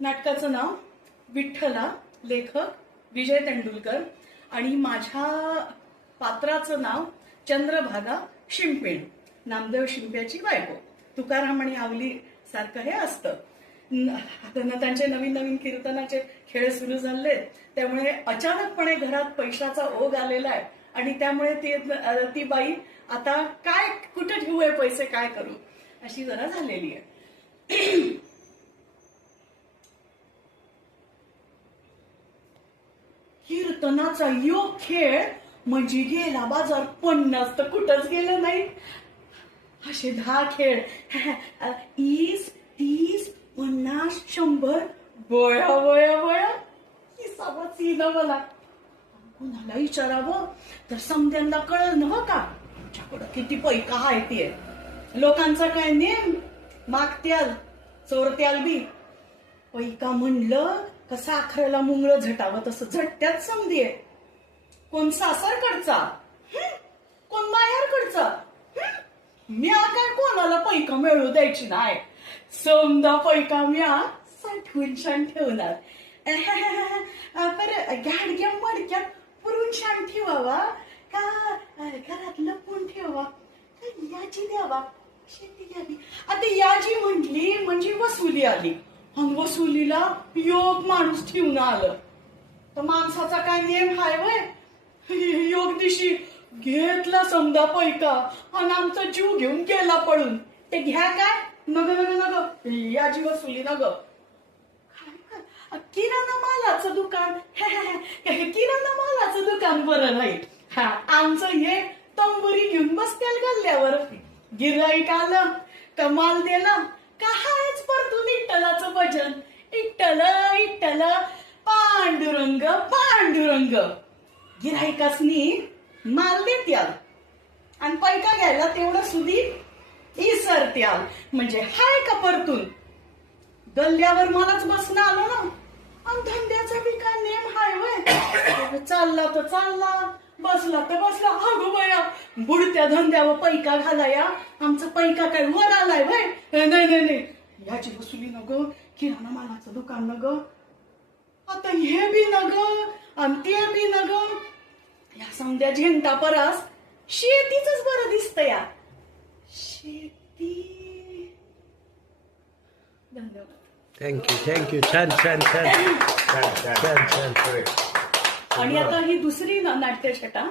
नाटकाचं नाव विठ्ठला, लेखक विजय तेंडुलकर आणि माझ्या पात्राचं नाव चंद्रभागा शिंपेण, नामदेव शिंप्याची बायको. तुकाराम आणि आवली सारखं हे असतं. त्यांचे नवीन नवीन कीर्तनाचे खेळ सुरू झाले, त्यामुळे अचानकपणे घरात पैशाचा ओघ आलेला आहे आणि त्यामुळे ती बाई आता काय कुठे ठेवूये पैसे, काय करू अशी जरा झालेली आहे. कीर्तनाचा योग खेळ म्हणजे गेला बाजार 50 तर कुठंच गेलं नाही. असे 10 खेळ 20, 30, 50, 100 बया बया बया हिसाबाच येईना मला. कुणाला विचारावं तर समद्यांना कळलं नव्ह का तुमच्याकडं किती पैका आहे ते. लोकांचा काय नेम, मागत्याल चोरत्याल बी. पैका म्हणलं का साखरेला मुंगळं झटावं तसं झटत्यात समधी. कोण सासरकडचा, कोण माहेरकडचा. म्या काय कोणाला पैका मिळू द्यायची नाही. समजा पैका म्या साठवून छान ठेवणार. बरं गाडग्या मडक्यात पुरून छान ठेवावा का घरात लपून ठेवा, याची द्यावा, शेती घ्यावी. आता याची म्हटली म्हणजे वसुली आली आणि वसुलीला योग माणूस ठेवून आलं तर माणसाचा काय नेम हाय वय. योग दिवशी घेतला समजा पैका आणि आमचा जीव घेऊन गेला पळून. ते घ्या काय नग नग नग याची वसुली नग. किराणा मालाचं दुकान किराणा मालाचं दुकान बरं नाही. आमचं हे तंबुरी घेऊन बसत्याल गल्ल्यावर. गिऱ्हाईक आलं का माल देला का हायच परतून विठ्ठलाचं भजन. विठ्ठल विठ्ठल पांडुरंग पांडुरंग. गिऱ्हाईकासनी माल देत्याल आणि पैका घ्यायला तेवढं सुधी इसरत्याल. म्हणजे हाय का परतून. गल्ल्यावर मलाच बसणं आलं ना आणि धंद्याचा बी काय नेम हाय वय. चालला तर चालला, बसला तर बसला. अगो बया बुडत्या धंद्यावर पैका घालाया. आमचं पैका काय वर आलाय वय. नाही नाही नाही याची वसुली न ग, किराणा मालाचं दुकान न ग, आता हे बी न ग आणि ते बी न ग. या समजा झेंटा परास शेतीच बरं दिसत या. शेती. धन्यवाद. थँक्यू. छान छान छान छान छान छान. आणि आता ही दुसरी नाट्यछटा